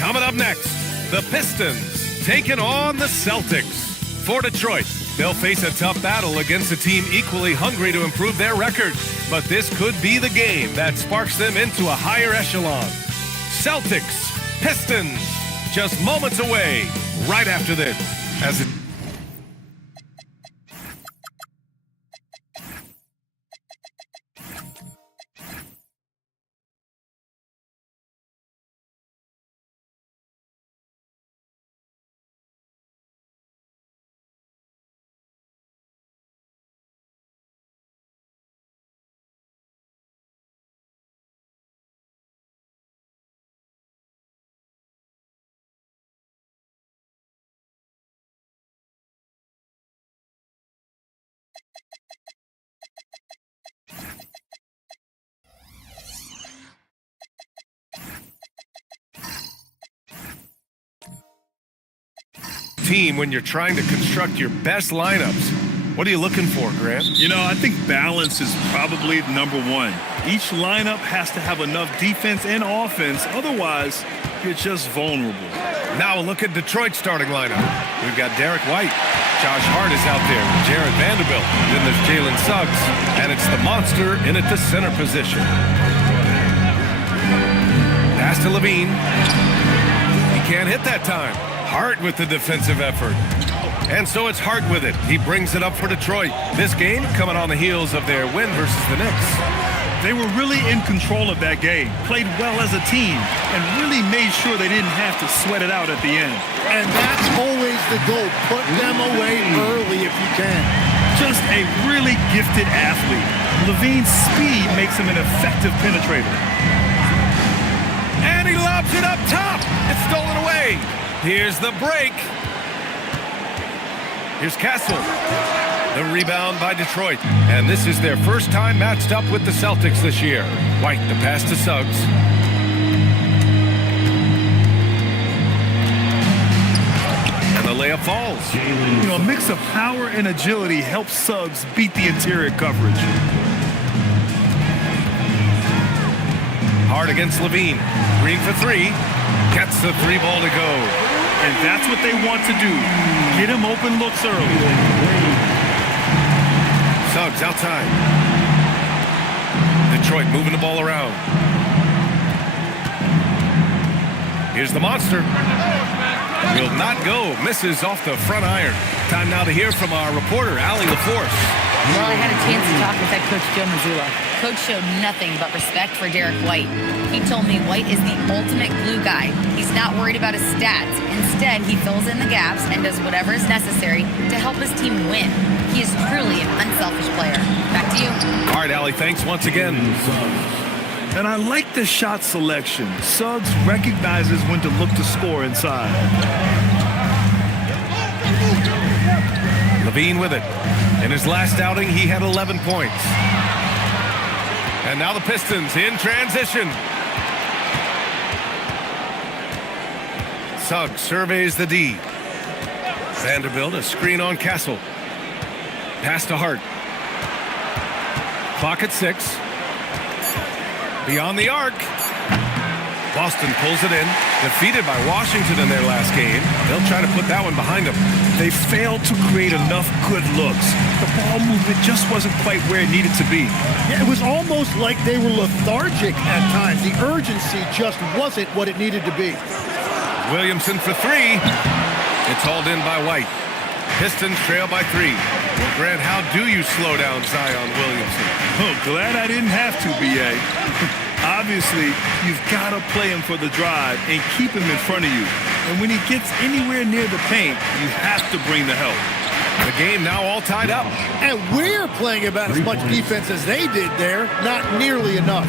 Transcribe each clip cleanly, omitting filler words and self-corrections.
Coming up next, the Pistons taking on the Celtics. For Detroit, they'll face a tough battle against a team equally hungry to improve their record. But this could be the game that sparks them into a higher echelon. Celtics, Pistons, just moments away right after this. As it team when you're trying to construct your best lineups. What are you looking for, Grant? You know, I think balance is probably number one. Each lineup has to have enough defense and offense. Otherwise, you're just vulnerable. Now a look at Detroit's starting lineup. We've got Derek White. Josh Hart is out there with Jared Vanderbilt. Then there's Jalen Suggs. And it's the monster in at the center position. Pass to Levine. He can't hit that time. Hart with the defensive effort. And so it's Hart with it. He brings it up for Detroit. This game coming on the heels of their win versus the Knicks. They were really in control of that game, played well as a team, and really made sure they didn't have to sweat it out at the end. And that's always the goal. Put them away early if you can. Just a really gifted athlete. Levine's speed makes him an effective penetrator. And he lobs it up top. It's stolen away. Here's the break. Here's Castle. The rebound by Detroit. And this is their first time matched up with the Celtics this year. White, the pass to Suggs. And the layup falls. You know, a mix of power and agility helps Suggs beat the interior coverage. Hard against Levine. Green for three. Gets the three ball to go. And that's what they want to do. Get him open looks early. Suggs outside. Detroit moving the ball around. Here's the monster. Will not go. Misses off the front iron. Time now to hear from our reporter, Allie LaForce. Well, I had a chance to talk with head coach Joe Mazzulla. Coach showed nothing but respect for Derek White. He told me White is the ultimate glue guy. He's not worried about his stats. Instead, he fills in the gaps and does whatever is necessary to help his team win. He is truly an unselfish player. Back to you. All right, Allie, thanks once again. And I like the shot selection. Suggs recognizes when to look to score inside. Levine with it. In his last outing, he had 11 points. And now the Pistons in transition. Suggs surveys the D. Vanderbilt, a screen on Castle. Pass to Hart. Clock at 6. Beyond the arc. Boston pulls it in. Defeated by Washington in their last game. They'll try to put that one behind them. They failed to create enough good looks. The ball movement just wasn't quite where it needed to be. Yeah, it was almost like they were lethargic at times. The urgency just wasn't what it needed to be. Williamson for three. It's hauled in by White. Pistons trail by 3. Well, Grant, how do you slow down Zion Williamson? Oh, glad I didn't have to, B.A. Obviously, you've got to play him for the drive and keep him in front of you. And when he gets anywhere near the paint, you have to bring the help. The game now all tied up. And we're playing about as much defense as they did there. Not nearly enough.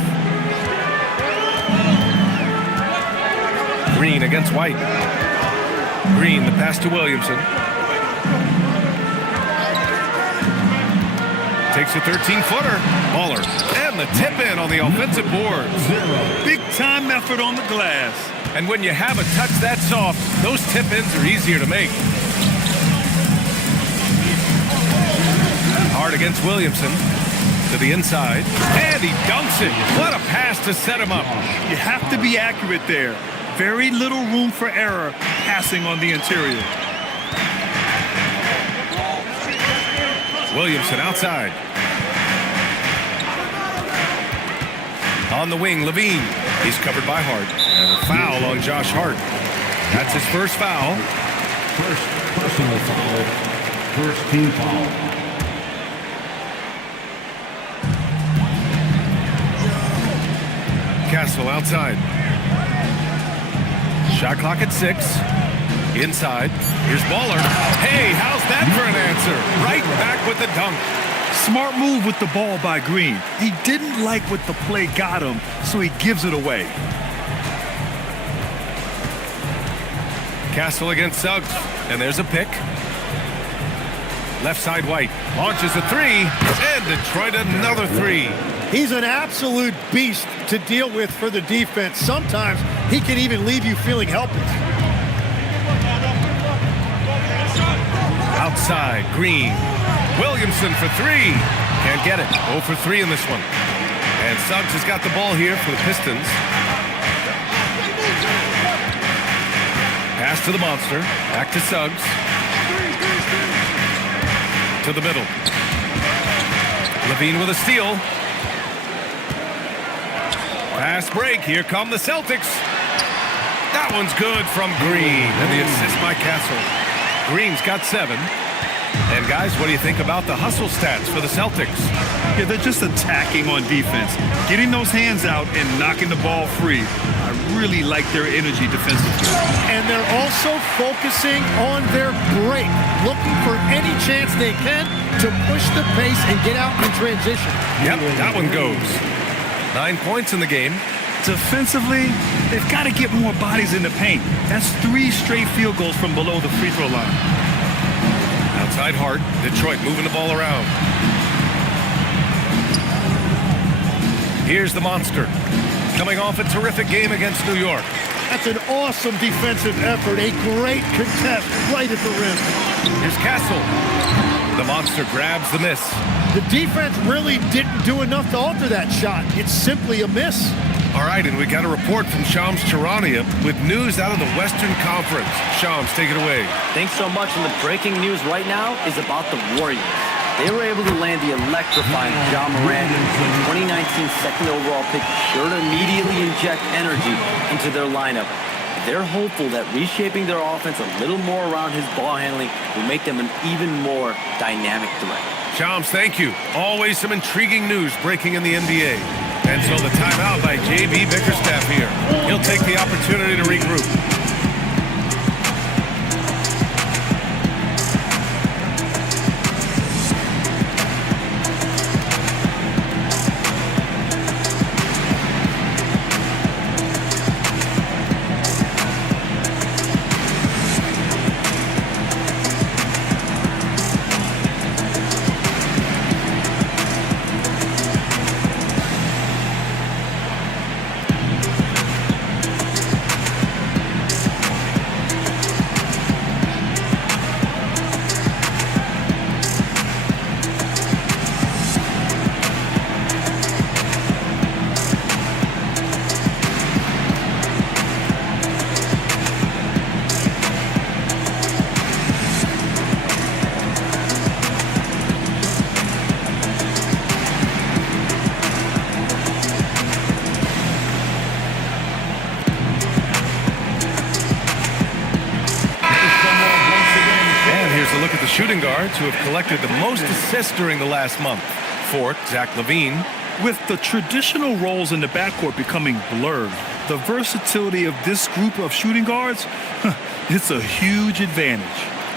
Green against White. Green, the pass to Williamson. Takes a 13-footer. Baller. And the tip in on the offensive boards. Big time effort on the glass. And when you have a touch that soft, those tip-ins are easier to make. Hard against Williamson. To the inside. And he dunks it. What a pass to set him up. You have to be accurate there. Very little room for error passing on the interior. Williamson outside. On the wing, Levine. He's covered by Hart. And a foul on Josh Hart. That's his first foul. First personal foul. First team foul. Castle outside. Shot clock at 6. Inside. Here's Baller. Hey, how's that for an answer? Right back with the dunk. Smart move with the ball by Green. He didn't like what the play got him, so he gives it away. Castle against Suggs. And there's a pick. Left side White. Launches a 3. And Detroit another 3. He's an absolute beast to deal with for the defense. Sometimes he can even leave you feeling helpless. Outside, Green. Williamson for 3. Can't get it. 0 for 3 in this one. And Suggs has got the ball here for the Pistons. Pass to the monster. Back to Suggs. To the middle. Levine with a steal. Fast break. Here come the Celtics. That one's good from Green. And the assist by Castle. Green's got 7. And guys, what do you think about the hustle stats for the Celtics? Yeah, they're just attacking on defense. Getting those hands out and knocking the ball free. I really like their energy defensively. And they're also focusing on their break, looking for any chance they can to push the pace and get out in transition. Yep, that one goes. 9 points in the game. Defensively, they've got to get more bodies in the paint. That's 3 straight field goals from below the free throw line. Outside Hart. Detroit moving the ball around. Here's the monster. Coming off a terrific game against New York. That's an awesome defensive effort. A great contest right at the rim. Here's Castle. The monster grabs the miss. The defense really didn't do enough to alter that shot. It's simply a miss. All right, and we got a report from Shams Charania with news out of the Western Conference. Shams, take it away. Thanks so much. And the breaking news right now is about the Warriors. They were able to land the electrifying Ja Morant, the 2019 second overall pick, sure to immediately inject energy into their lineup. They're hopeful that reshaping their offense a little more around his ball handling will make them an even more dynamic threat. Shams, thank you. Always some intriguing news breaking in the NBA. And so the timeout by J.B. Bickerstaff here. He'll take the opportunity to regroup. Look at the shooting guards who have collected the most assists during the last month. Fourth, Zach LaVine. With the traditional roles in the backcourt becoming blurred, the versatility of this group of shooting guards, it's a huge advantage.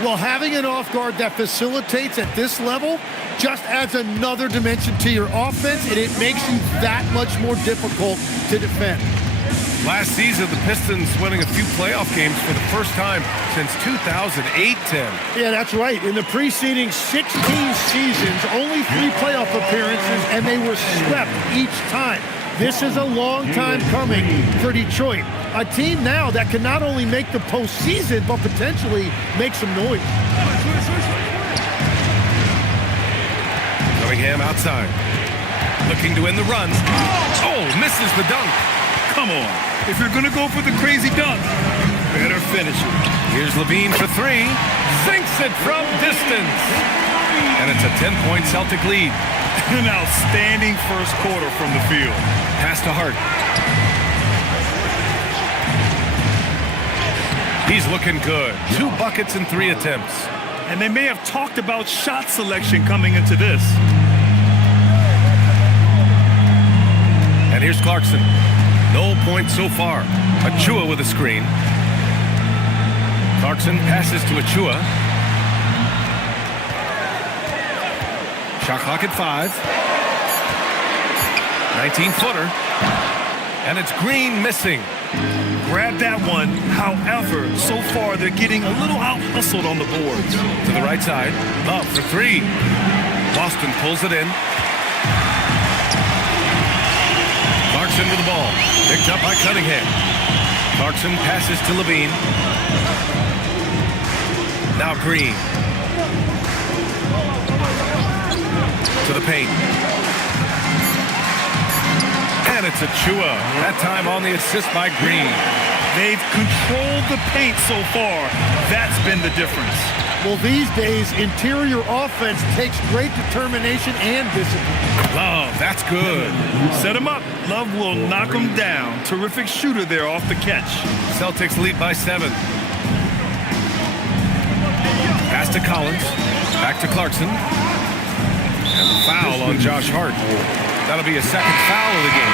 Well, having an off guard that facilitates at this level just adds another dimension to your offense, and it makes you that much more difficult to defend. Last season, the Pistons winning a few playoff games for the first time since 2008-10. Yeah, that's right. In the preceding 16 seasons, only 3 playoff appearances, and they were swept each time. This is a long time coming for Detroit. A team now that can not only make the postseason, but potentially make some noise. Cunningham outside. Looking to win the run. Oh, misses the dunk. Come on. If you're going to go for the crazy dunk, better finish it. Here's Levine for three. Sinks it from distance. And it's a 10-point Celtic lead. An outstanding first quarter from the field. Pass to Hart. He's looking good. 2 buckets in 3 attempts. And they may have talked about shot selection coming into this. And here's Clarkson. No points so far. Achua with a screen. Clarkson passes to Achua. Shot clock at 5. 19-footer. And it's Green missing. Grab that one. However, so far they're getting a little out-hustled on the boards. To the right side. Love for 3. Boston pulls it in. Clarkson with the ball. Picked up by Cunningham. Clarkson passes to Levine. Now Green. To the paint. And it's Achua. That time on the assist by Green. They've controlled the paint so far. That's been the difference. Well, these days, interior offense takes great determination and discipline. Love, that's good. Set him up. Love will knock him down. Terrific shooter there off the catch. Celtics lead by 7. Pass to Collins. Back to Clarkson. And a foul on Josh Hart. That'll be a second foul of the game.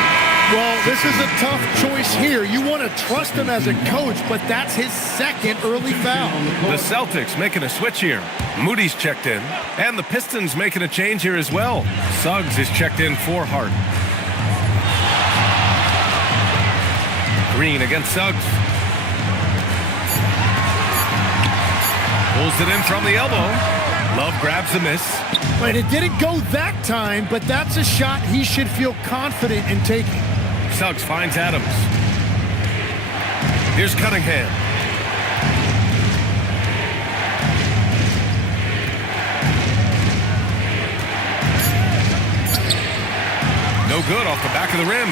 Well, this is a tough choice here. You want to trust him as a coach, but that's his second early foul. The Celtics making a switch here. Moody's checked in, and the Pistons making a change here as well. Suggs is checked in for Hart. Green against Suggs. Pulls it in from the elbow. Love grabs the miss. And it didn't go that time, but that's a shot he should feel confident in taking. Suggs finds Adams. Here's Cunningham. No good off the back of the rim.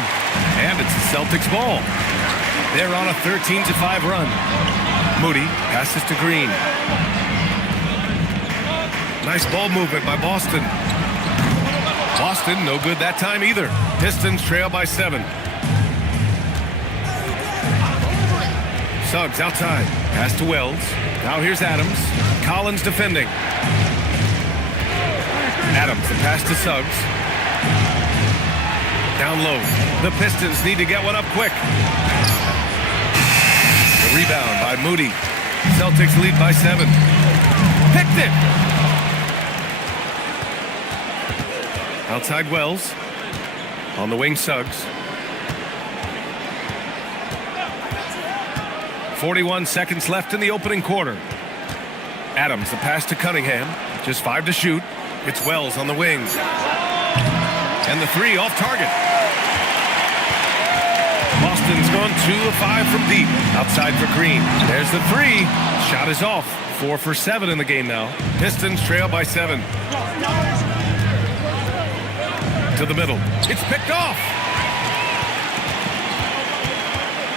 And it's the Celtics ball. They're on a 13-5 run. Moody passes to Green. Nice ball movement by Boston. Boston, no good that time either. Pistons trail by 7. Suggs outside. Pass to Wells. Now here's Adams. Collins defending. Adams, the pass to Suggs. Down low. The Pistons need to get one up quick. The rebound by Moody. Celtics lead by 7. Picked it! Outside Wells. On the wing, Suggs. 41 seconds left in the opening quarter. Adams, the pass to Cunningham. Just 5 to shoot. It's Wells on the wing. And the 3 off target. Boston's gone 2 of 5 from deep. Outside for Green. There's the 3. Shot is off. 4 for 7 in the game now. Pistons trail by 7. To the middle. It's picked off.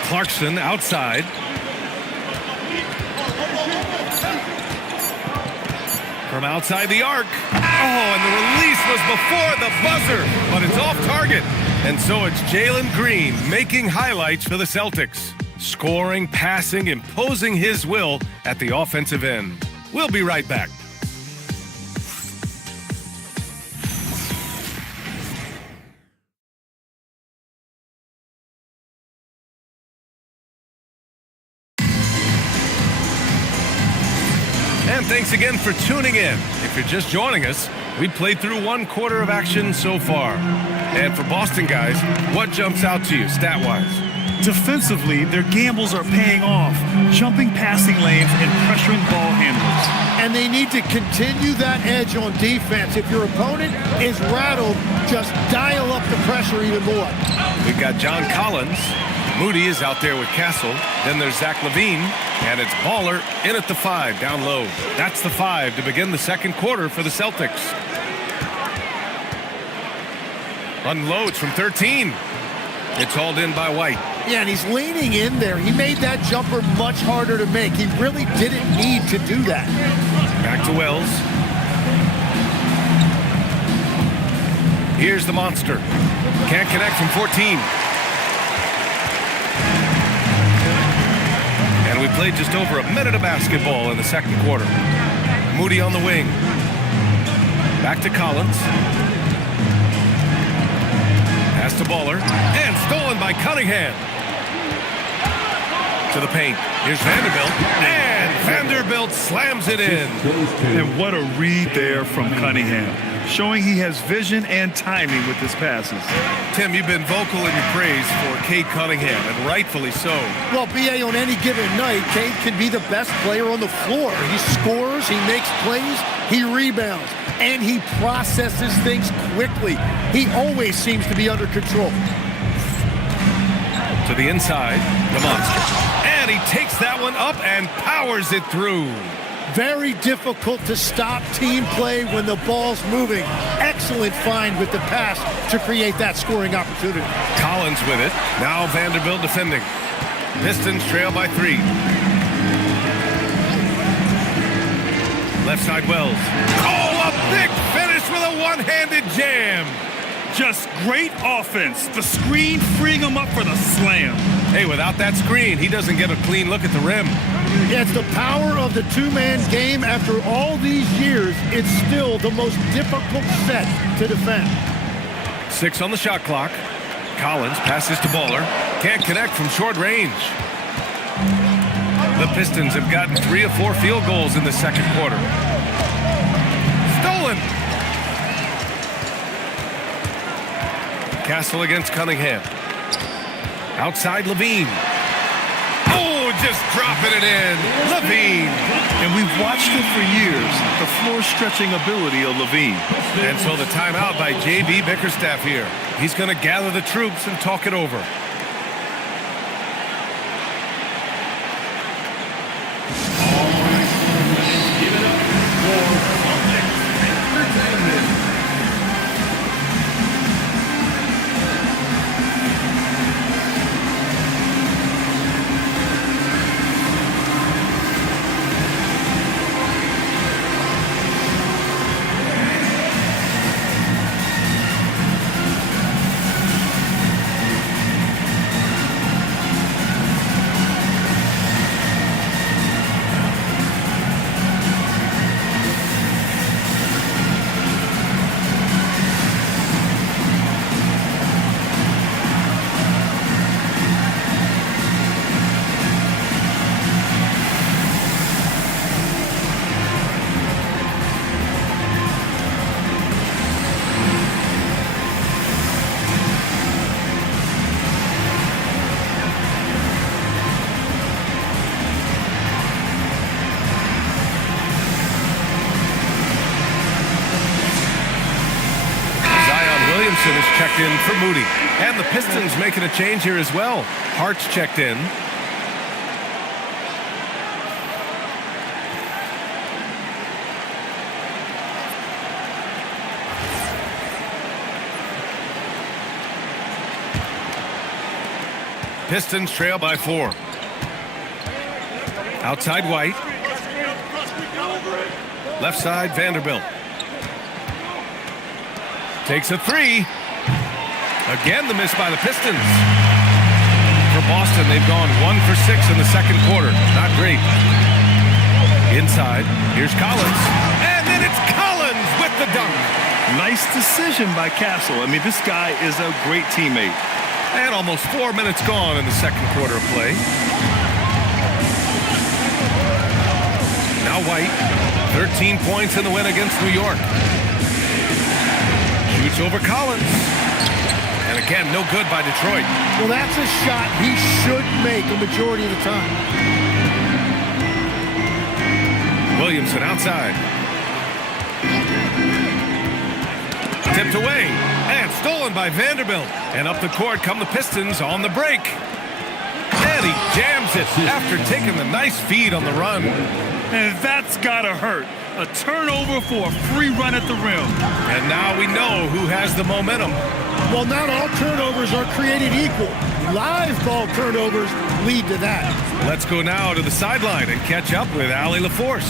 Clarkson outside. From outside the arc. Oh, and the release was before the buzzer, but it's off target. And so it's Jalen Green making highlights for the Celtics. Scoring, passing, imposing his will at the offensive end. We'll be right back. And thanks again for tuning in. If you're just joining us, we played through 1 quarter of action so far. And for Boston guys, what jumps out to you stat-wise? Defensively, their gambles are paying off, jumping passing lanes and pressuring ball handlers. And they need to continue that edge on defense. If your opponent is rattled, just dial up the pressure even more. We've got John Collins. Moody is out there with Castle. Then there's Zach LaVine. And it's Baller in at the 5, down low. That's the 5 to begin the second quarter for the Celtics. Unloads from 13. It's hauled in by White. Yeah, and he's leaning in there. He made that jumper much harder to make. He really didn't need to do that. Back to Wells. Here's the monster. Can't connect from 14. And we played just over a minute of basketball in the second quarter. Moody on the wing. Back to Collins. Pass to Baller. And stolen by Cunningham. To the paint. Here's Vanderbilt. And Vanderbilt slams it in. And what a read there from Cunningham, showing he has vision and timing with his passes. Tim, you've been vocal in your praise for Cade Cunningham, and rightfully so. Well, B.A., on any given night, Cade can be the best player on the floor. He scores, he makes plays, he rebounds, and he processes things quickly. He always seems to be under control. To the inside, the monster. And he takes that one up and powers it through. Very difficult to stop team play when the ball's moving. Excellent find with the pass to create that scoring opportunity. Collins with it. Now Vanderbilt defending. Pistons trail by 3. Left side Wells. Oh, a big finish with a one-handed jam. Just great offense. The screen freeing him up for the slam. Hey, without that screen, he doesn't get a clean look at the rim. Yeah, it's the power of the two-man game. After all these years, it's still the most difficult set to defend. 6 on the shot clock. Collins passes to Baller. Can't connect from short range. The Pistons have gotten 3 of 4 field goals in the second quarter. Stolen. Castle against Cunningham. Outside Levine. Oh, just dropping it in. Levine. And we've watched it for years, the floor stretching ability of Levine. And so the timeout by J.B. Bickerstaff here. He's going to gather the troops and talk it over. Is checked in for Moody. And the Pistons making a change here as well. Hart's checked in. Pistons trail by 4. Outside White. Left side Vanderbilt. Takes a 3. Again, the miss by the Pistons. For Boston, they've gone 1 for 6 in the second quarter. Not great. Inside, here's Collins. And then it's Collins with the dunk. Nice decision by Castle. I mean, this guy is a great teammate. And almost 4 minutes gone in the second quarter of play. Now White, 13 points in the win against New York. Shoots over Collins. And again, no good by Detroit. Well, that's a shot he should make a majority of the time. Williamson outside. Tipped away. And stolen by Vanderbilt. And up the court come the Pistons on the break. And he jams it after taking the nice feed on the run. And that's gotta hurt. A turnover for a free run at the rim. And now we know who has the momentum. Well, not all turnovers are created equal. live ball turnovers lead to that. Let's go now to the sideline and catch up with Allie LaForce.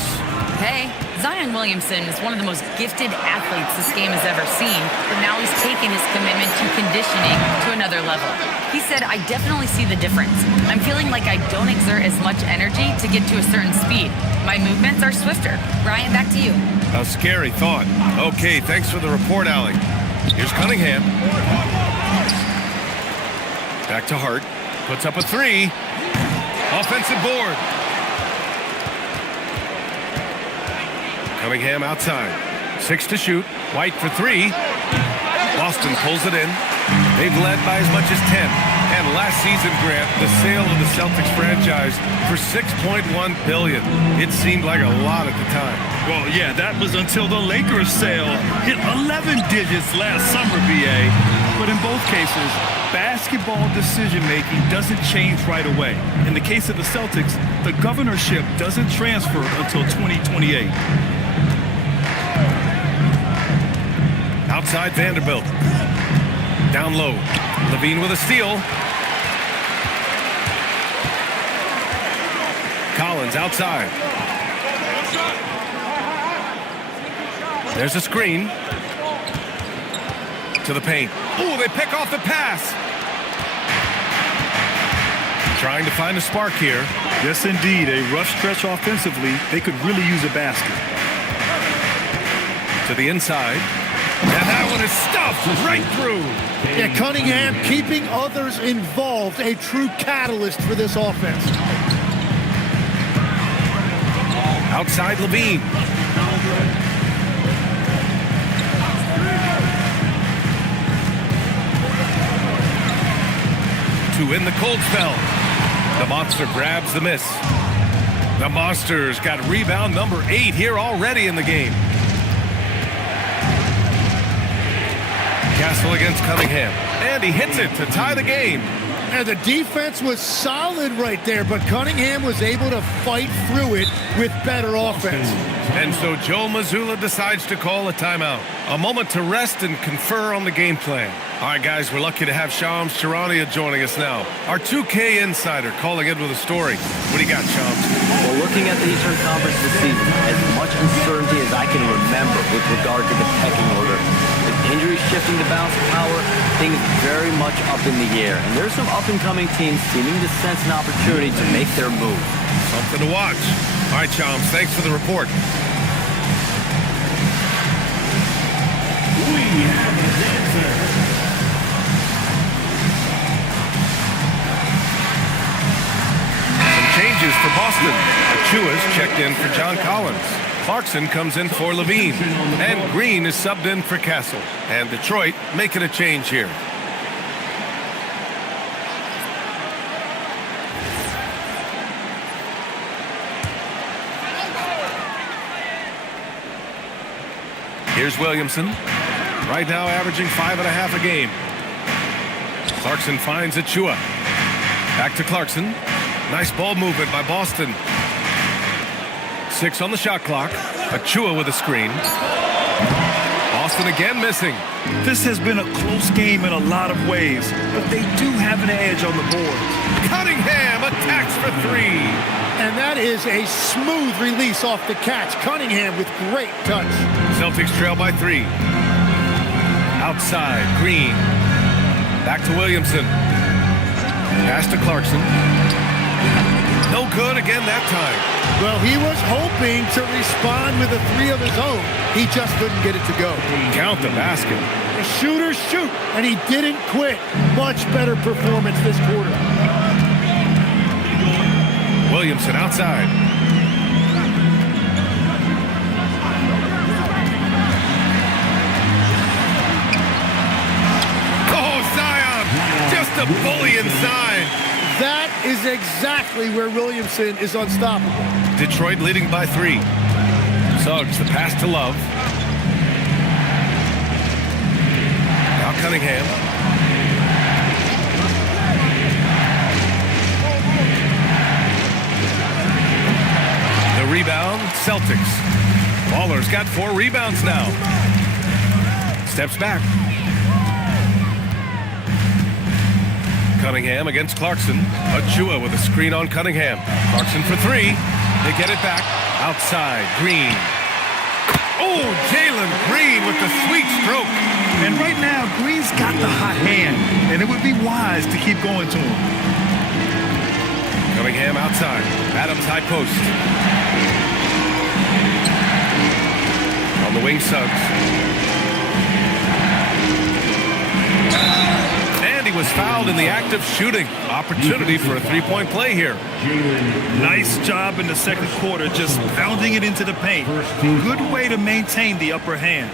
Hey, Zion Williamson is one of the most gifted athletes this game has ever seen, but now he's taken his commitment to conditioning to another level. He said, I definitely see the difference. I'm feeling like I don't exert as much energy to get to a certain speed. My movements are swifter. Brian, back to you. A scary thought. Okay, thanks for the report, Allie. Here's Cunningham. Back to Hart. Puts up a three. Offensive board. Cunningham outside. 6 to shoot. White for 3. Boston pulls it in. They've led by as much as 10. And last season, Grant, the sale of the Celtics franchise for $6.1 billion. It seemed like a lot at the time. Well, yeah, that was until the Lakers sale hit 11 digits last summer, BA. But in both cases, basketball decision-making doesn't change right away. In the case of the Celtics, the governorship doesn't transfer until 2028. Outside Vanderbilt. Down low. Levine with a steal. Collins outside. There's a screen. To the paint. Ooh, they pick off the pass. Trying to find a spark here. Yes, indeed. A rough stretch offensively. They could really use a basket. To the inside. And that one is stuffed right through. Yeah, Cunningham keeping others involved, a true catalyst for this offense. Outside Levine. To win the cold spell. The Monster grabs the miss. The Monsters got rebound number 8 here already in the game. Castle against Cunningham. And he hits it to tie the game. And the defense was solid right there, but Cunningham was able to fight through it with better offense. And so Joe Mazzulla decides to call a timeout. A moment to rest and confer on the game plan. All right, guys, we're lucky to have Shams Charania joining us now. Our 2K insider calling in with a story. What do you got, Shams? Well, looking at the Eastern Conference this season, as much uncertainty as I can remember with regard to the pecking order. With injuries shifting to balance of power, things very much up in the air. And there's some up-and-coming teams seeming to sense an opportunity to make their move. Something to watch. All right, Shams, thanks for the report. We have his answer. Changes for Boston. Achua's checked in for John Collins. Clarkson comes in for Levine. And Green is subbed in for Castle. And Detroit making a change here. Here's Williamson. Right now averaging 5.5 a game. Clarkson finds Achua. Back to Clarkson. Nice ball movement by Boston. 6 on the shot clock. Achua with a screen. Boston again missing. This has been a close game in a lot of ways, but they do have an edge on the board. Cunningham attacks for 3. And that is a smooth release off the catch. Cunningham with great touch. Celtics trail by 3. Outside, Green. Back to Williamson. Pass to Clarkson. No good again that time. Well, he was hoping to respond with a 3 of his own. He just couldn't get it to go. Count the basket. The shooters shoot, and he didn't quit. Much better performance this quarter. Williamson outside. Oh, Zion! Just a bully inside. That is exactly where Williamson is unstoppable. Detroit leading by 3. Suggs, the pass to Love. Now Cunningham. The rebound, Celtics. Baller's got 4 rebounds now. Steps back. Cunningham against Clarkson. Achua with a screen on Cunningham. Clarkson for three. They get it back. Outside, Green. Oh, Jalen Green with the sweet stroke. And right now, Green's got the hot hand, and it would be wise to keep going to him. Cunningham outside. Adams high post. On the wing, Suggs. And he was fouled in the act of shooting. Opportunity for a three-point play here. Nice job in the second quarter, just pounding it into the paint. Good way to maintain the upper hand.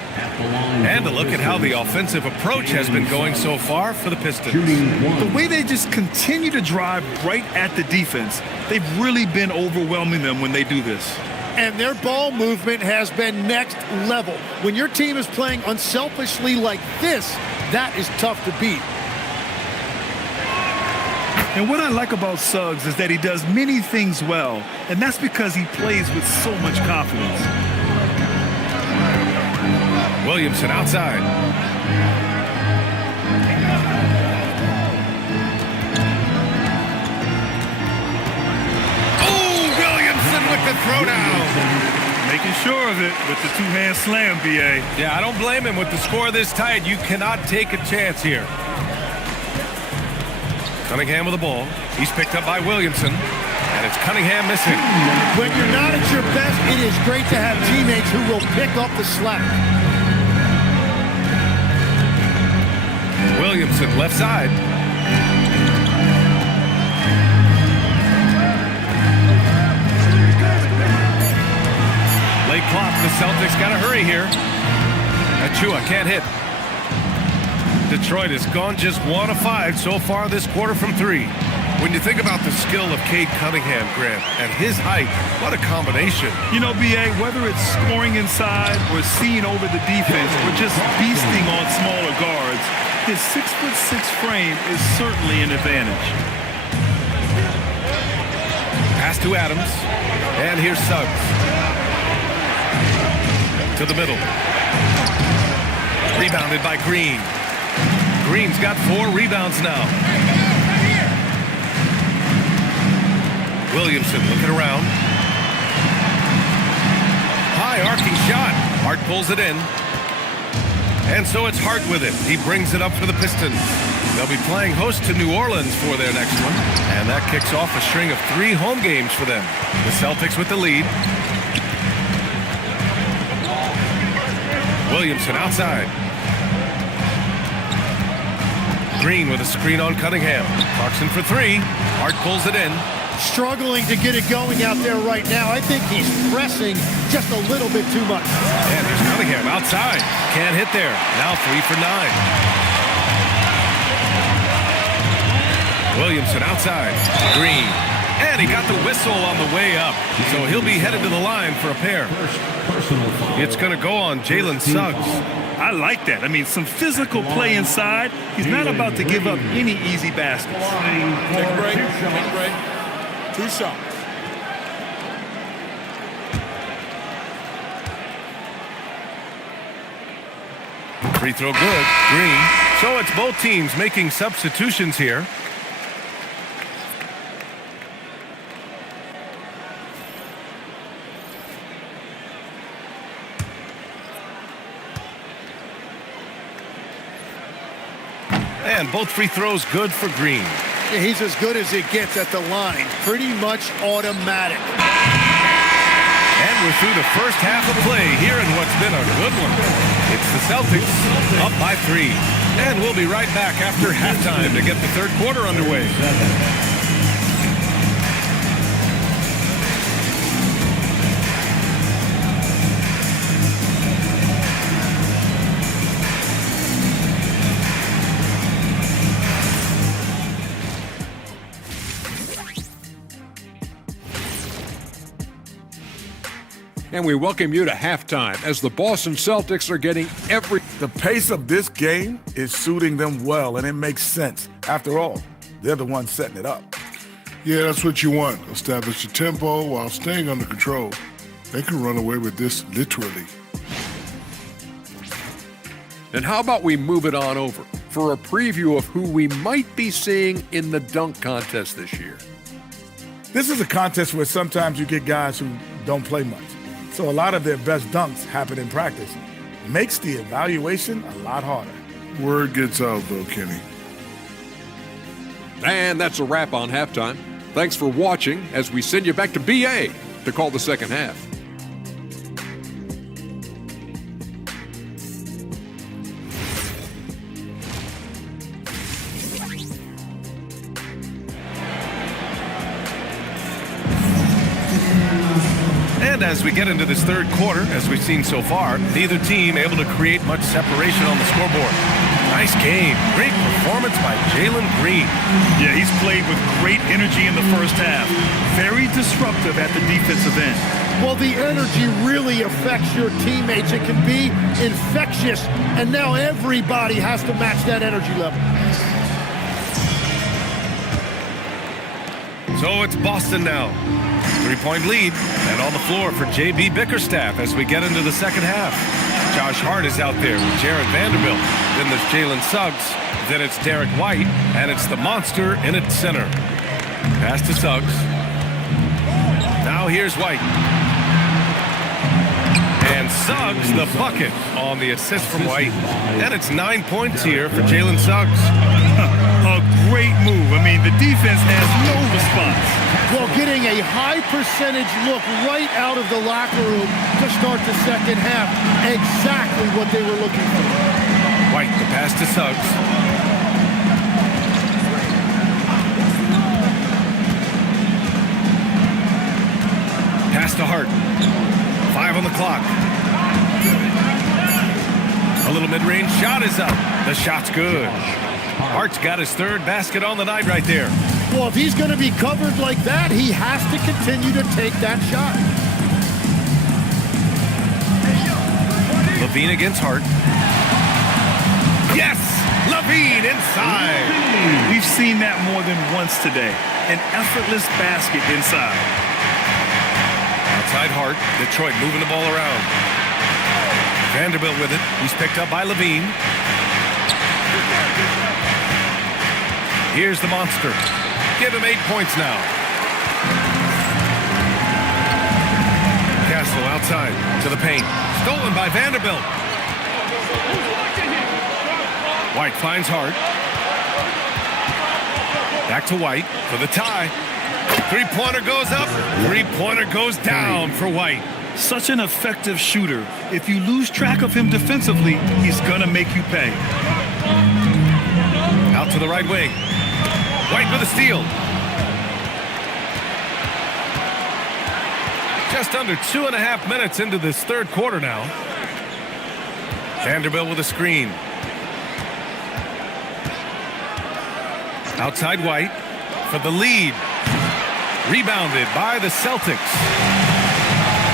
And to look at how the offensive approach has been going so far for the Pistons. The way they just continue to drive right at the defense, they've really been overwhelming them when they do this. And their ball movement has been next level. When your team is playing unselfishly like this, that is tough to beat. And what I like about Suggs is that he does many things well, and that's because he plays with so much confidence. Williamson outside. Oh, Williamson with the throwdown. Making sure of it with the two-hand slam, B.A. Yeah, I don't blame him. With the score this tight, you cannot take a chance here. Cunningham with the ball. He's picked up by Williamson. And it's Cunningham missing. When you're not at your best, it is great to have teammates who will pick up the slack. Williamson left side. Late clock. The Celtics got to hurry here. Achua can't hit. Detroit has gone just 1 of 5 so far this quarter from 3. When you think about the skill of Cade Cunningham, Grant, and his height, what a combination. You know, B.A., whether it's scoring inside or seeing over the defense or just beasting on smaller guards, his 6'6" frame is certainly an advantage. Pass to Adams. And here's Suggs. To the middle. Rebounded by Green. Green's got 4 rebounds now. Williamson looking around. High arcing shot. Hart pulls it in. And so it's Hart with it. He brings it up for the Pistons. They'll be playing host to New Orleans for their next one. And that kicks off a string of 3 home games for them. The Celtics with the lead. Williamson outside. Green with a screen on Cunningham. Clarkson for 3. Hart pulls it in. Struggling to get it going out there right now. I think he's pressing just a little bit too much. And there's Cunningham outside. Can't hit there. Now 3 for 9. Williamson outside. Green. And he got the whistle on the way up. So he'll be headed to the line for a pair. It's going to go on Jalen Suggs. I like that. I mean, some physical play inside. He's not about to give up any easy baskets. Take a break. Take a break. 2 shots. Free throw good. Green. So it's both teams making substitutions here. And both free throws good for Green. Yeah, he's as good as it gets at the line. Pretty much automatic. And we're through the first half of play here in what's been a good one. It's the Celtics up by 3. And we'll be right back after halftime to get the third quarter underway. And we welcome you to halftime as the Boston Celtics are getting every... The pace of this game is suiting them well, and it makes sense. After all, they're the ones setting it up. Yeah, that's what you want. Establish your tempo while staying under control. They can run away with this literally. And how about we move it on over? for a preview of who we might be seeing in the dunk contest this year. This is a contest where sometimes you get guys who don't play much. So a lot of their best dunks happen in practice. Makes the evaluation a lot harder. Word gets out, though, Kenny. And that's a wrap on halftime. Thanks for watching as we send you back to BA to call the second half. And as we get into this third quarter, as we've seen so far, neither team able to create much separation on the scoreboard. Nice game. Great performance by Jalen Green. Yeah, he's played with great energy in the first half. Very disruptive at the defensive end. Well, the energy really affects your teammates. It can be infectious, and now everybody has to match that energy level. So it's Boston now. 3-point lead, and on the floor for J.B. Bickerstaff as we get into the second half. Josh Hart is out there with Jared Vanderbilt. Then there's Jalen Suggs. Then it's Derek White, and it's the monster in its center. Pass to Suggs. Now here's White. And Suggs the bucket on the assist from White. And it's 9 points here for Jalen Suggs. A great move. I mean, the defense has no response. Well, getting a high percentage look right out of the locker room to start the second half. Exactly what they were looking for. White, the pass to Suggs. Pass to Hart. 5 on the clock. A little mid-range shot is up. The shot's good. Hart's got his third basket on the night right there. Well, if he's going to be covered like that, he has to continue to take that shot. Levine against Hart. Yes! Levine inside. We've seen that more than once today. An effortless basket inside. Outside Hart. Detroit moving the ball around. Vanderbilt with it. He's picked up by Levine. Here's the monster. Give him 8 points now. Castle outside to the paint. Stolen by Vanderbilt. White finds Hart. Back to White for the tie. Three-pointer goes up. Three-pointer goes down for White. Such an effective shooter. If you lose track of him defensively, he's going to make you pay. Out to the right wing. White with a steal. Just under 2.5 minutes into this third quarter now. Vanderbilt with a screen. Outside White for the lead. Rebounded by the Celtics.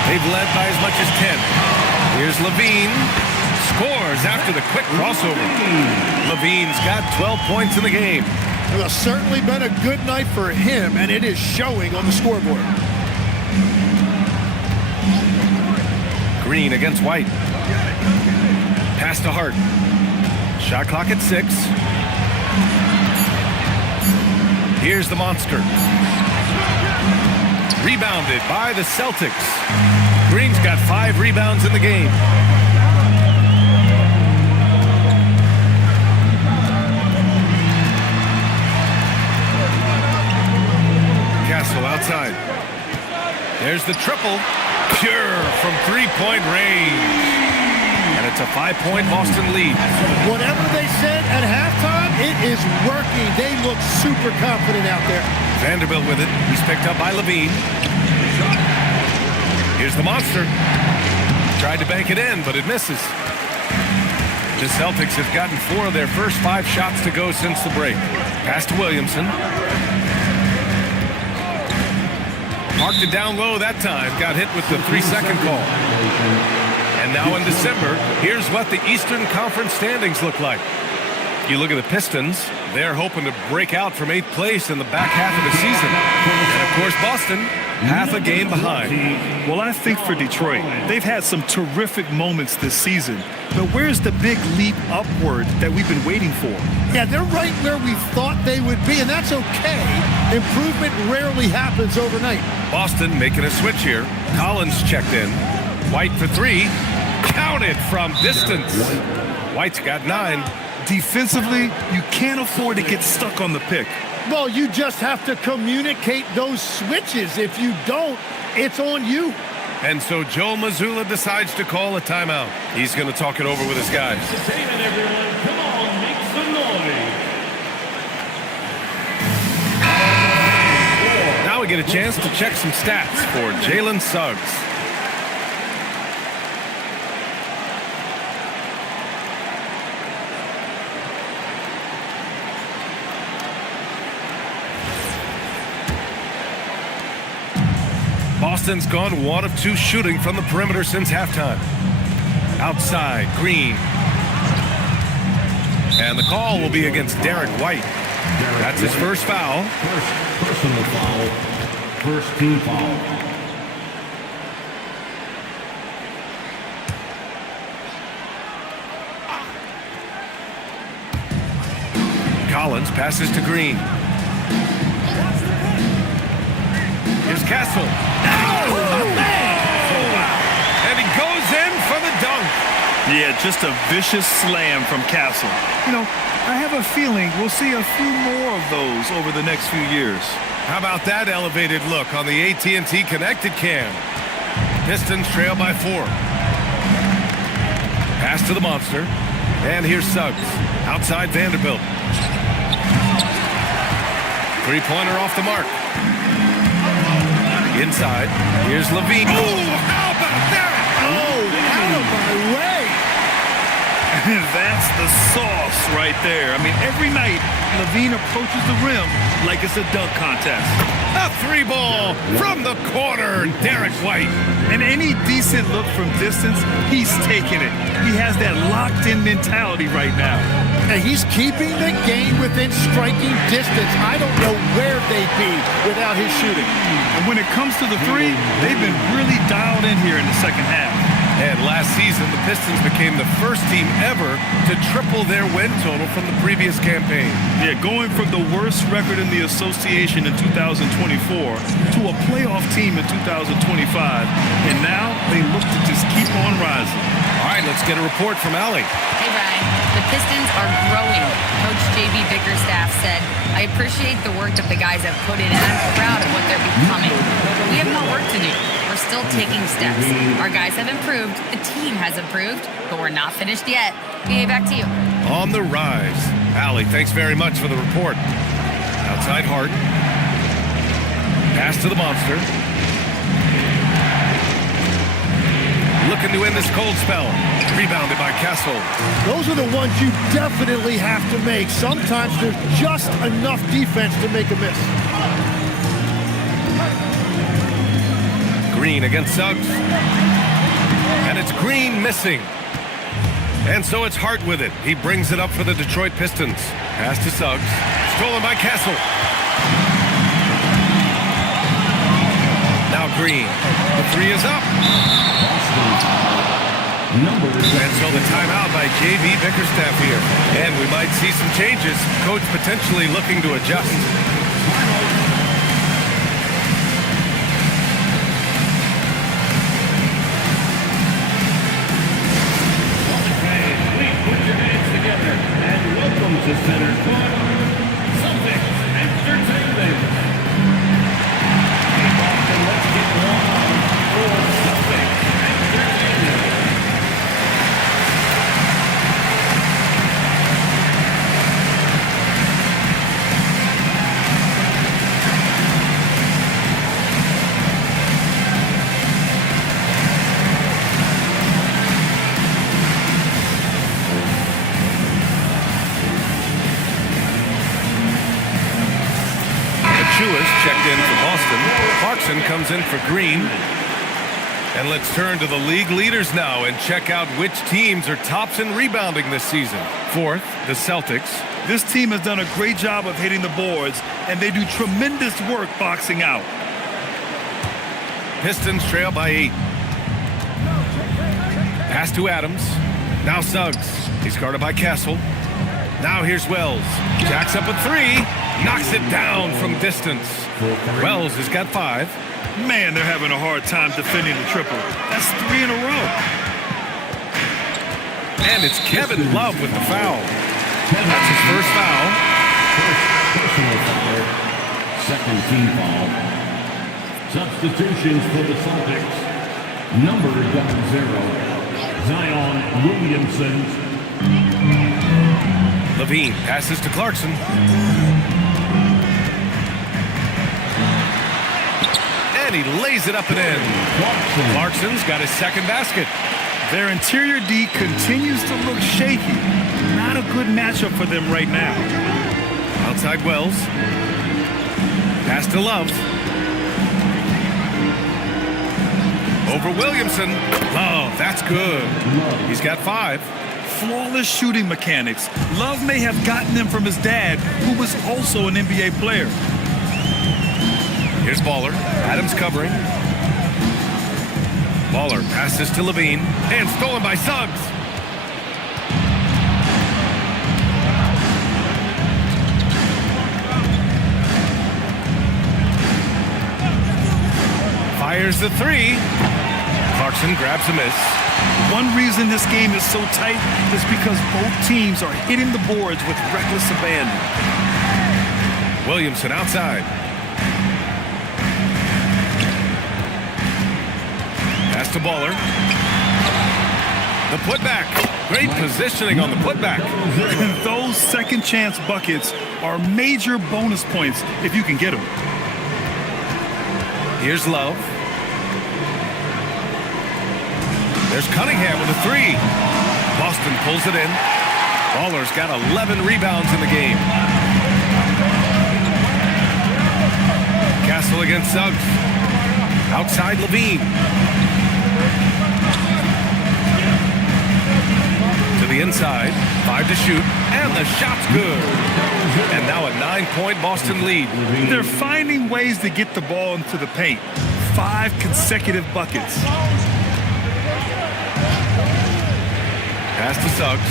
They've led by as much as 10. Here's Levine. Scores after the quick crossover. Levine's got 12 points in the game. Well, it's certainly been a good night for him, and it is showing on the scoreboard. Green against White. Pass to Hart. Shot clock at 6. Here's the monster. Rebounded by the Celtics. Green's got 5 rebounds in the game. Castle outside. There's the triple. Pure from 3-point range. And it's a 5-point Boston lead. Whatever they said at halftime, it is working. They look super confident out there. Vanderbilt with it. He's picked up by Levine. Here's the monster. Tried to bank it in, but it misses. The Celtics have gotten 4 of their first 5 shots to go since the break. Pass to Williamson. Marked it down low that time. Got hit with the 3-second call. And now in December, here's what the Eastern Conference standings look like. You look at the Pistons, they're hoping to break out from 8th place in the back half of the season. And of course, Boston, half a game behind. Well, I think for Detroit, they've had some terrific moments this season, but where's the big leap upward that we've been waiting for? Yeah, they're right where we thought they would be, and that's okay. Improvement rarely happens overnight. Boston making a switch here. Collins checked in. White for three. Counted from distance. White's got 9. Defensively, you can't afford to get stuck on the pick. Well, you just have to communicate those switches. If you don't, it's on you. And so Joe Mazzulla decides to call a timeout. He's going to talk it over with his guys. Everyone, come on, make some noise. Now we get a chance to check some stats for Jalen Suggs. Boston's gone 1 of 2 shooting from the perimeter since halftime. Outside, Green. And the call will be against Derek White. That's his first foul. First personal foul. First team foul. Collins passes to Green. Here's Castle. And he goes in for the dunk. Yeah, just a vicious slam from Castle. You know, I have a feeling we'll see a few more of those over the next few years. How about that elevated look on the AT&T connected cam? Pistons trail by 4. Pass to the monster. And here's Suggs. Outside Vanderbilt. Three-pointer off the mark. Inside. Here's Levine. Oh, how about that? Oh, out of my way. That's the sauce right there. I mean, every night, Levine approaches the rim like it's a dunk contest. A 3-ball from the corner, Derek White. And any decent look from distance, he's taking it. He has that locked-in mentality right now. And he's keeping the game within striking distance. I don't know where they'd be without his shooting. And when it comes to the 3, they've been really dialed in here in the second half. And last season, the Pistons became the first team ever to triple their win total from the previous campaign. Yeah, going from the worst record in the association in 2024 to a playoff team in 2025. And now they look to just keep on rising. All right, let's get a report from Allie. Hey, Ryan. The Pistons are growing. Coach J.B. Bickerstaff said, I appreciate the work that the guys have put in, and I'm proud of what they're becoming. But we have more work to do. We're still taking steps. Our guys have improved. The team has improved, but we're not finished yet. BA, back to you. On the rise. Allie, thanks very much for the report. Outside Hart. Pass to the monster. Looking to end this cold spell. Rebounded by Castle. Those are the ones you definitely have to make. Sometimes there's just enough defense to make a miss. Green against Suggs. And it's Green missing. And so it's Hart with it. He brings it up for the Detroit Pistons. Pass to Suggs. Stolen by Castle. Now Green. The 3 is up. And so the timeout by J.B. Bickerstaff here. And we might see some changes. Coach potentially looking to adjust. And welcome to Center Court, Celtics Entertainment. Hey, Boston, let's get warm for Celtics Entertainment. Checked in for Boston. Clarkson comes in for Green. And let's turn to the league leaders now and check out which teams are tops in rebounding this season. 4th, the Celtics. This team has done a great job of hitting the boards, and they do tremendous work boxing out. Pistons trail by 8. Pass to Adams. Now Suggs. He's guarded by Castle. Now here's Wells. Jacks up a three. Knocks it down from distance. Wells has got 5. Man, they're having a hard time defending the triple. That's 3 in a row. And it's Kevin Love with the foul. That's his first foul. Personal foul. Second team foul. Substitutions for the Celtics. Number 00, Zion Williamson. Levine passes to Clarkson. And he lays it up and in. Clarkson's got his second basket. Their interior D continues to look shaky. Not a good matchup for them right now. Outside Wells. Pass to Love. Over Williamson. Love, that's good. He's got 5. Flawless shooting mechanics. Love may have gotten them from his dad, who was also an NBA player. Here's Baller. Adams covering. Baller passes to Levine. And stolen by Suggs. Fires the 3. Clarkson grabs a miss. One reason this game is so tight is because both teams are hitting the boards with reckless abandon. Williamson outside. Pass to Baller. The putback. Great positioning on the putback. Those second chance buckets are major bonus points if you can get them. Here's Love. There's Cunningham with a 3. Boston pulls it in. Baller's got 11 rebounds in the game. Castle against Suggs. Outside Levine. To the inside. 5 to shoot. And the shot's good. And now a 9-point Boston lead. They're finding ways to get the ball into the paint. 5 consecutive buckets. Pass to Suggs.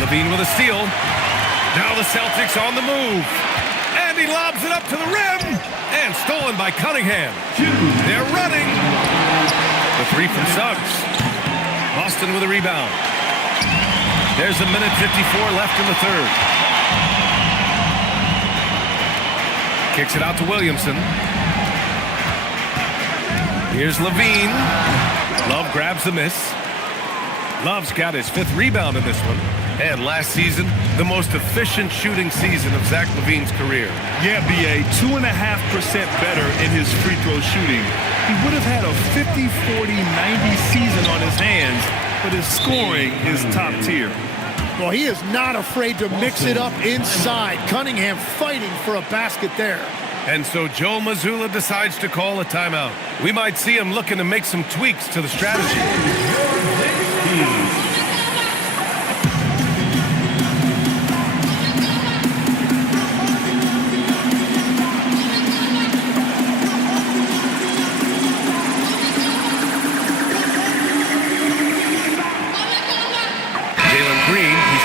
Levine with a steal. Now the Celtics on the move. And he lobs it up to the rim. And stolen by Cunningham. They're running. The 3 from Suggs. Boston with a rebound. There's a minute 54 left in the third. Kicks it out to Williamson. Here's Levine. Love grabs the miss. Love's got his 5th rebound in this one. And last season, the most efficient shooting season of Zach LaVine's career. Yeah, B.A., 2.5% better in his free throw shooting. He would have had a 50, 40, 90 season on his hands, but his scoring is top tier. Well, he is not afraid to mix it up inside. Cunningham fighting for a basket there. And so Joe Mazzulla decides to call a timeout. We might see him looking to make some tweaks to the strategy.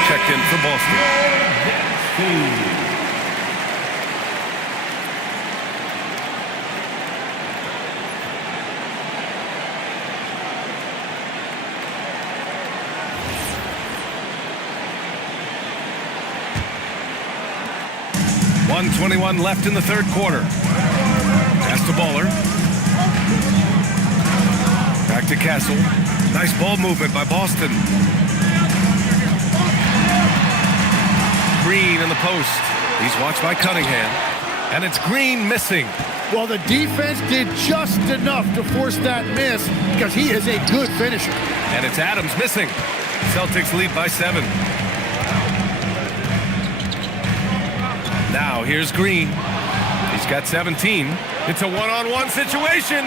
Checked in for Boston. .121 left in the third quarter. Pass to Baller. Back to Castle. Nice ball movement by Boston. Green in the post. He's watched by Cunningham. And it's Green missing. Well, the defense did just enough to force that miss because he is a good finisher. And it's Adams missing. Celtics lead by 7. Now here's Green. He's got 17. It's a one-on-one situation.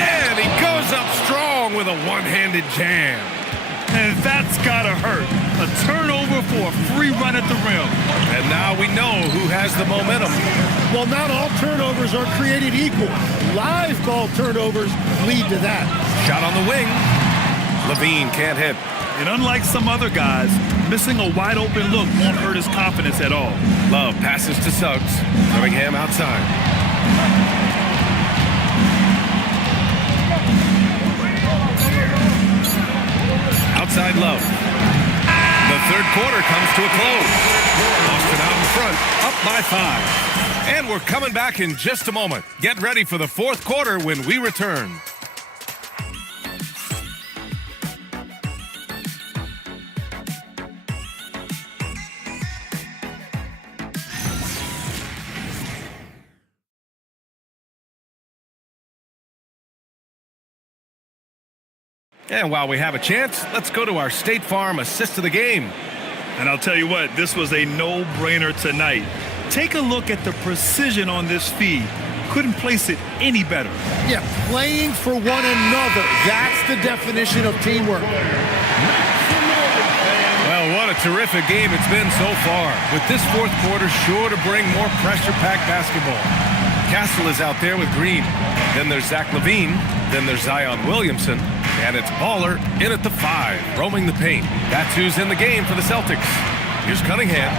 And he goes up strong with a one-handed jam. And that's gotta hurt. A turnover for a free run at the rim. And now we know who has the momentum. Well, not all turnovers are created equal. Live ball turnovers lead to that. Shot on the wing. Levine can't hit. And unlike some other guys, missing a wide open look won't hurt his confidence at all. Love passes to Suggs. Cunningham outside. Outside Love. The third quarter comes to a close. Boston out in front, up by 5. And we're coming back in just a moment. Get ready for the fourth quarter when we return. And while we have a chance, let's go to our State Farm assist of the game. And I'll tell you what, this was a no-brainer tonight. Take a look at the precision on this feed. Couldn't place it any better. Yeah, playing for one another. That's the definition of teamwork. Well, what a terrific game it's been so far. With this fourth quarter sure to bring more pressure-packed basketball. Castle is out there with Green. Then there's Zach LaVine. Then there's Zion Williamson. And it's Baller in at the 5, roaming the paint. That's who's in the game for the Celtics. Here's Cunningham.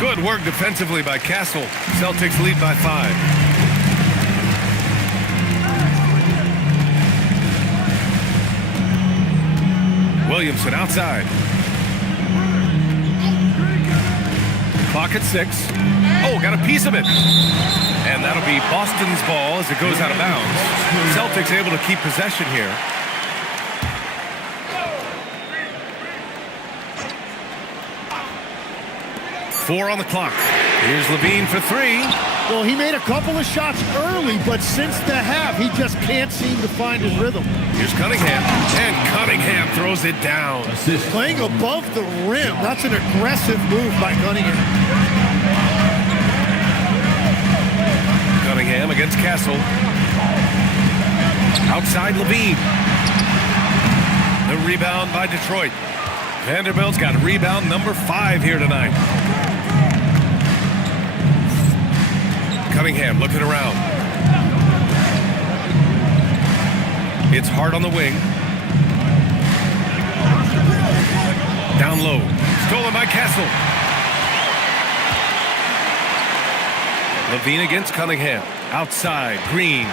Good work defensively by Castle. Celtics lead by 5. Williamson outside. Clock at 6. Oh, got a piece of it. And that'll be Boston's ball as it goes out of bounds. Celtics able to keep possession here. Four on the clock. Here's Levine for 3. Well, he made a couple of shots early, but since the half, he just can't seem to find his rhythm. Here's Cunningham, and Cunningham throws it down. Playing above the rim. That's an aggressive move by Cunningham. Cunningham against Castle. Outside Levine. The rebound by Detroit. Vanderbilt's got rebound number 5 here tonight. Cunningham looking around. It's hard on the wing. Down low. Stolen by Castle. Levine against Cunningham. Outside. Green.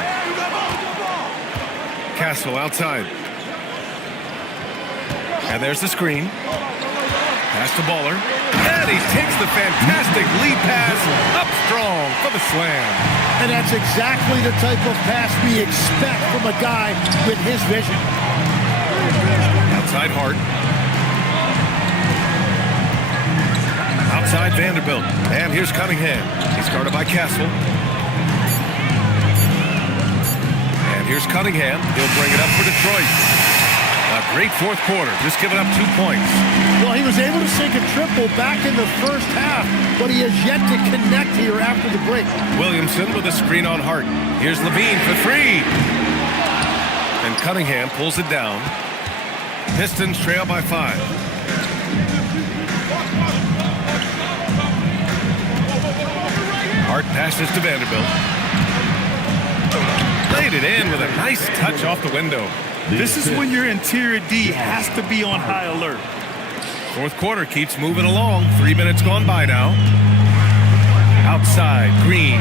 Castle outside. And there's the screen. Pass to Baller. And he takes the fantastic lead pass up strong for the slam. And that's exactly the type of pass we expect from a guy with his vision. Outside Hart. Outside Vanderbilt. And here's Cunningham. He's guarded by Castle. And here's Cunningham. He'll bring it up for Detroit. A great fourth quarter, just giving up 2 points. Well, he was able to sink a triple back in the first half, but he has yet to connect here after the break. Williamson with a screen on Hart. Here's Levine for 3. And Cunningham pulls it down. Pistons trail by 5. Hart passes to Vanderbilt. Laid it in with a nice touch off the window. This is when your interior D has to be on high alert. Fourth quarter keeps moving along. 3 minutes gone by now. Outside, Green.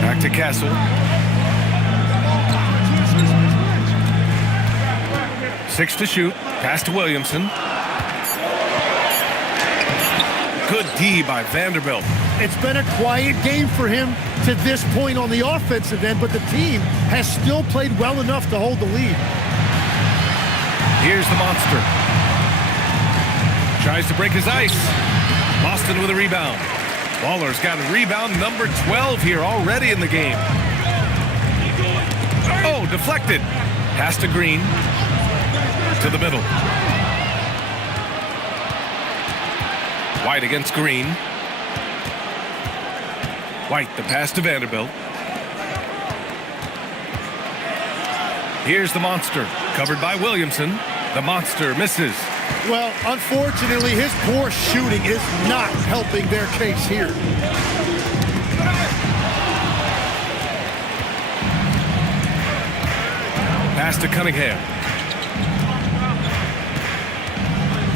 Back to Castle. Six to shoot. Pass to Williamson. Good D by Vanderbilt. It's been a quiet game for him to this point on the offensive end, but the team has still played well enough to hold the lead. Here's the monster. Tries to break his ice. Boston with a rebound. Baller's got a rebound number 12 here already in the game. Oh, deflected. Pass to Green. To the middle. White against Green. White, the pass to Vanderbilt. Here's the monster, covered by Williamson. The monster misses. Well, unfortunately, his poor shooting is not helping their case here. Pass to Cunningham.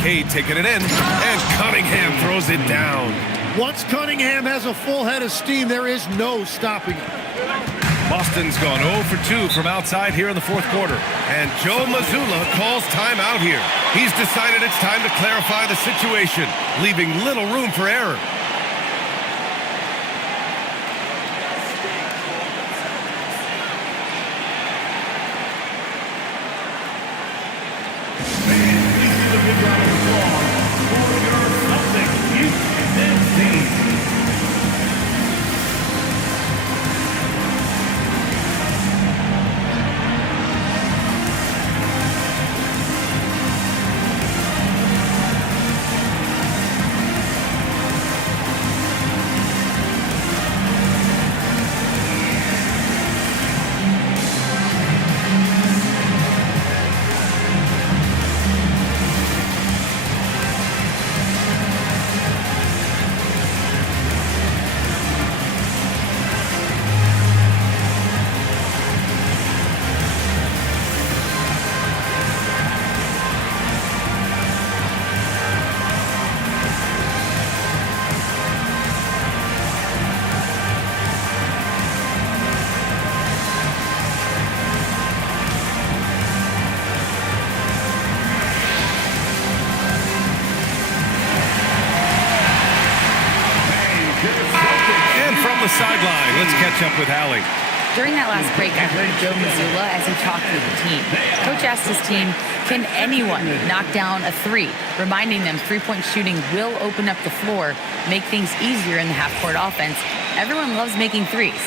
Cade taking it in, and Cunningham throws it down. Once Cunningham has a full head of steam, there is no stopping him. Boston's gone 0 for 2 from outside here in the fourth quarter. And Joe Mazzulla calls timeout here. He's decided it's time to clarify the situation, leaving little room for error. Sideline. Let's catch up with Allie. During that last break, I heard Joe Mazzulla as he talked with the team. Coach asked his team, can anyone knock down a three? Reminding them three-point shooting will open up the floor, make things easier in the half-court offense. Everyone loves making threes.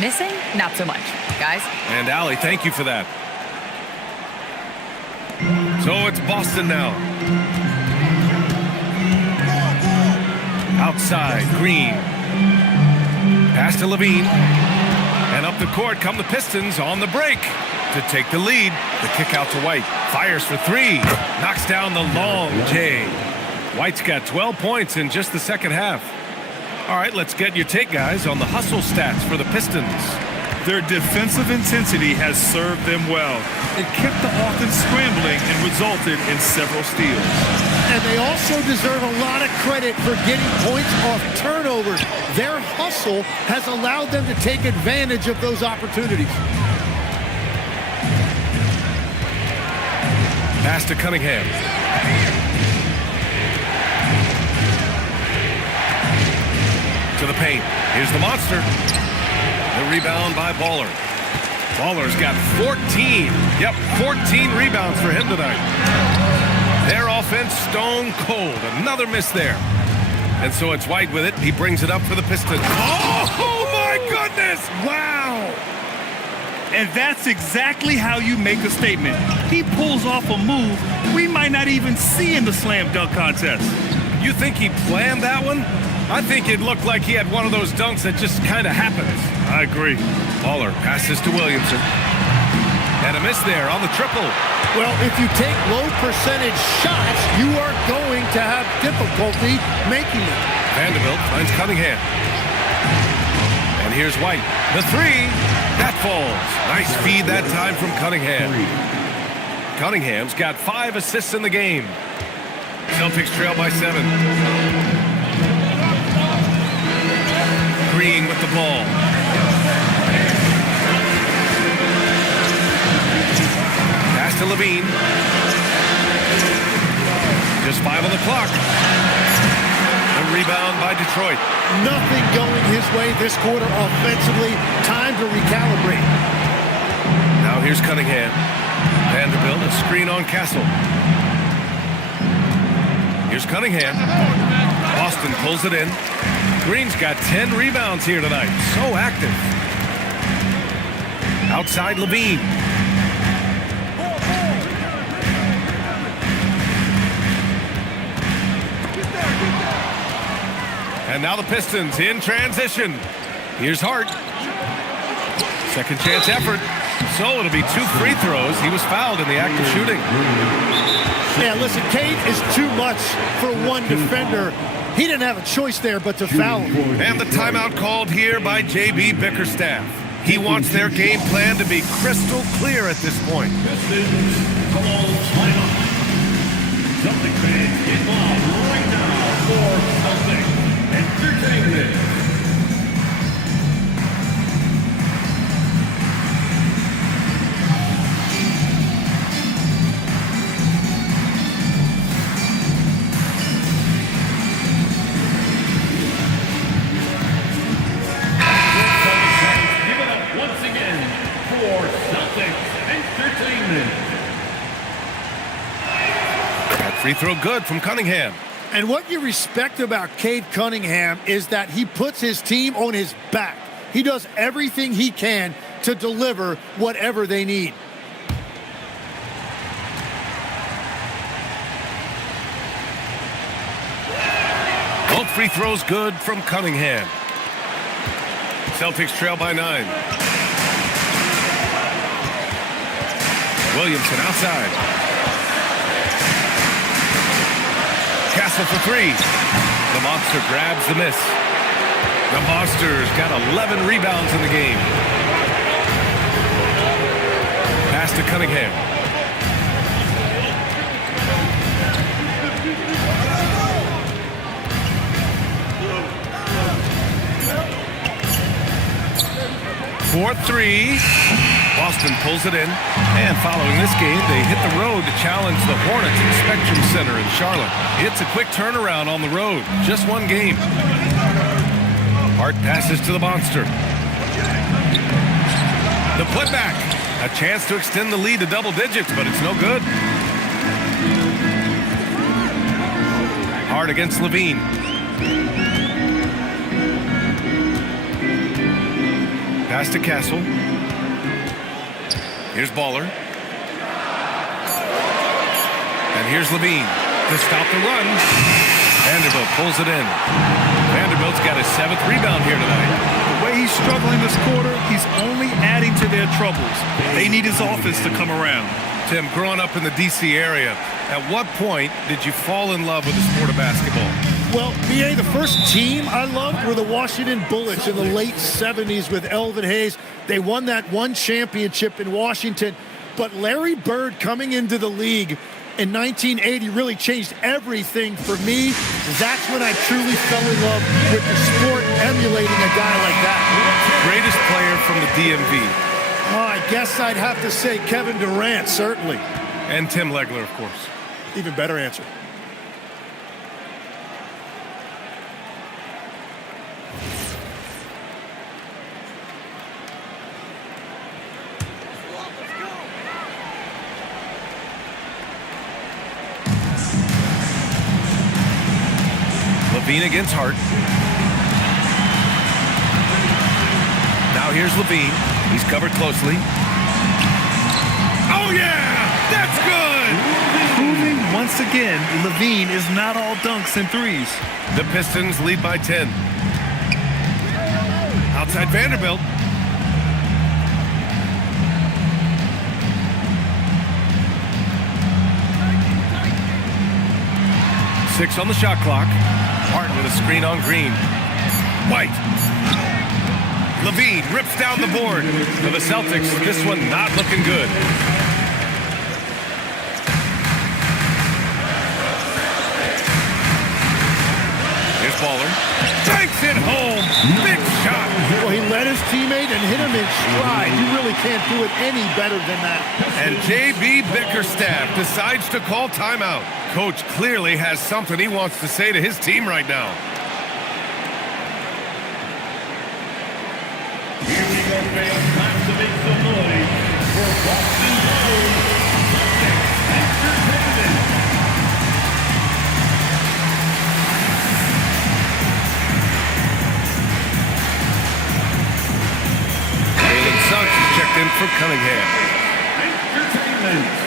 Missing? Not so much. Guys? And Allie, thank you for that. So it's Boston now. Outside, Green. Pass to Levine. And up the court come the Pistons on the break to take the lead. The kick out to White. Fires for three. Knocks down the long J. White's got 12 points in just the second half. All right, let's get your take, guys, on the hustle stats for the Pistons. Their defensive intensity has served them well. It kept the offense scrambling and resulted in several steals. And they also deserve a lot of credit for getting points off turnovers. Their hustle has allowed them to take advantage of those opportunities. Pass to Cunningham. To the paint. Here's the monster. The rebound by Baller. Baller's got 14. Yep, 14 rebounds for him tonight. Their offense stone cold. Another miss there. And so it's White with it. He brings it up for the Pistons. Oh my goodness! Wow! And that's exactly how you make a statement. He pulls off a move we might not even see in the slam dunk contest. You think he planned that one? I think it looked like he had one of those dunks that just kind of happens. I agree. Baller passes to Williamson. And a miss there on the triple. Well, if you take low percentage shots, you are going to have difficulty making them. Vanderbilt finds Cunningham. And here's White. The three. That falls. Nice feed that time from Cunningham. Cunningham's got 5 assists in the game. Celtics trail by 7. Green with the ball. Pass to Levine. Just 5 on the clock. A rebound by Detroit. Nothing going his way this quarter offensively. Time to recalibrate. Now here's Cunningham. Vanderbilt, a screen on Castle. Here's Cunningham. Boston pulls it in. Green's got 10 rebounds here tonight. So active. Outside Levine. And now the Pistons in transition. Here's Hart. Second chance effort. So it'll be 2 free throws. He was fouled in the act of shooting. Yeah, listen, Cade is too much for one defender. He didn't have a choice there but to foul him. And the timeout called here by J.B. Bickerstaff. He wants their game plan to be crystal clear at this point. Pistons call timeout. Celtic fans get live right now for Celtic Entertainment. Free throw good from Cunningham. And what you respect about Cade Cunningham is that he puts his team on his back. He does everything he can to deliver whatever they need. Both free throws good from Cunningham. Celtics trail by 9. Williamson outside. Castle for 3. The Monster grabs the miss. The Monster's got 11 rebounds in the game. Pass to Cunningham. For 3. Boston pulls it in, and following this game, they hit the road to challenge the Hornets at Spectrum Center in Charlotte. It's a quick turnaround on the road, just one game. Hart passes to the Monster. The putback, a chance to extend the lead to double digits, but it's no good. Hart against Levine. Pass to Castle. Here's Baller. And here's Levine to stop the run. Vanderbilt pulls it in. Vanderbilt's got his 7th rebound here tonight. The way he's struggling this quarter, he's only adding to their troubles. They need his offense to come around. Tim, growing up in the D.C. area, at what point did you fall in love with the sport of basketball? Well, BA, the first team I loved were the Washington Bullets in the late 70s with Elvin Hayes. They won that one championship in Washington. But Larry Bird coming into the league in 1980 really changed everything for me. That's when I truly fell in love with the sport, emulating a guy like that. Greatest player from the DMV? Oh, I guess I'd have to say Kevin Durant, certainly. And Tim Legler, of course. Even better answer. Levine against Hart. Now here's Levine. He's covered closely. Oh, yeah! That's good! Proving once again, Levine is not all dunks and threes. The Pistons lead by 10. Outside Vanderbilt. Six on the shot clock. Hart with a screen on Green. White. Levine rips down the board. For the Celtics, this one not looking good. Here's Baller. Banks it home. Big shot. Well, he led his teammate and hit him in stride. You really can't do it any better than that. And J.B. Bickerstaff decides to call timeout. Coach clearly has something he wants to say to his team right now. Here we go, fans. Time to make some noise for Boston Entertainment. Jalen Suggs is checked in for Cunningham. Entertainment.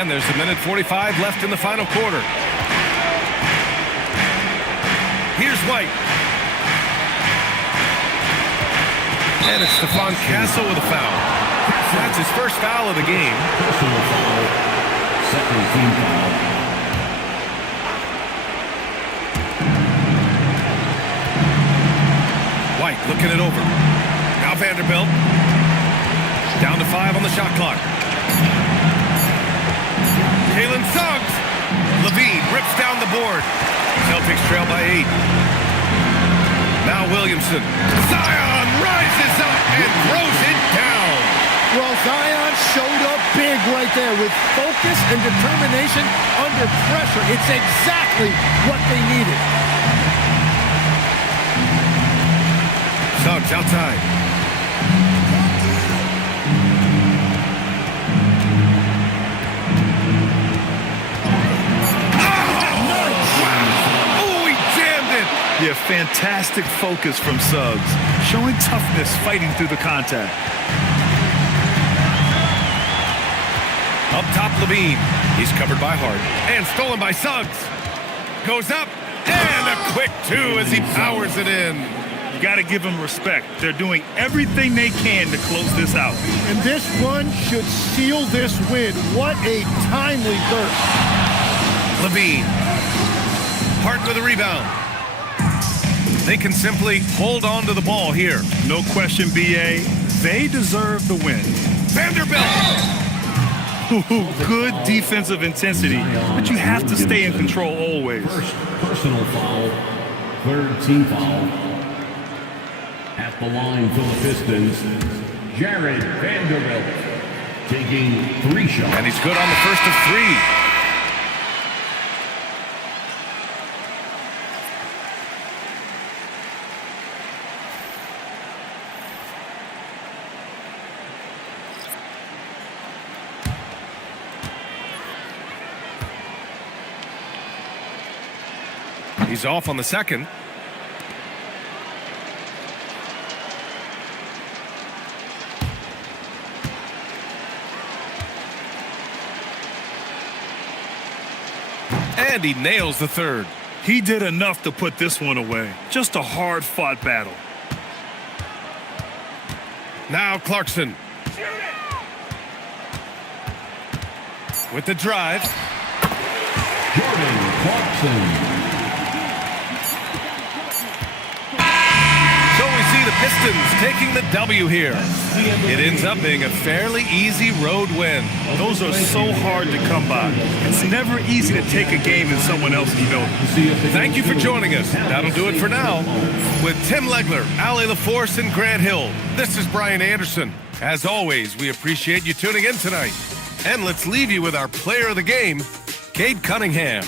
And there's a minute 45 left in the final quarter. Here's White. And it's Stephon Castle with a foul. That's his first foul of the game. Personal foul. Second team foul. White looking it over. Now Vanderbilt. Down to 5 on the shot clock. Jalen Suggs. Levine rips down the board. Celtics trail by 8. Now Williamson. Zion rises up and throws it down. Well, Zion showed up big right there with focus and determination under pressure. It's exactly what they needed. Suggs outside. Yeah, fantastic focus from Suggs, showing toughness fighting through the contact. Up top, Levine. He's covered by Hart. And stolen by Suggs. Goes up. And a quick 2 as he powers it in. You got to give them respect. They're doing everything they can to close this out. And this run should seal this win. What a timely burst. Levine. Hart with a rebound. They can simply hold on to the ball here. No question, B.A. They deserve the win. Vanderbilt. Good defensive intensity, but you have to stay in control always. First personal foul. Third team foul. At the line for the Pistons, Jared Vanderbilt taking 3 shots. And he's good on the first of 3. He's off on the second. And he nails the third. He did enough to put this one away. Just a hard-fought battle. Now Clarkson. With the drive. Jordan Clarkson. So we see the Pistons taking the W here. It ends up being a fairly easy road win. Those are so hard to come by. It's never easy to take a game in someone else's building. Thank you for joining us. That'll do it for now. With Tim Legler, Allie LaForce, and Grant Hill, this is Brian Anderson. As always, we appreciate you tuning in tonight. And let's leave you with our player of the game, Cade Cunningham.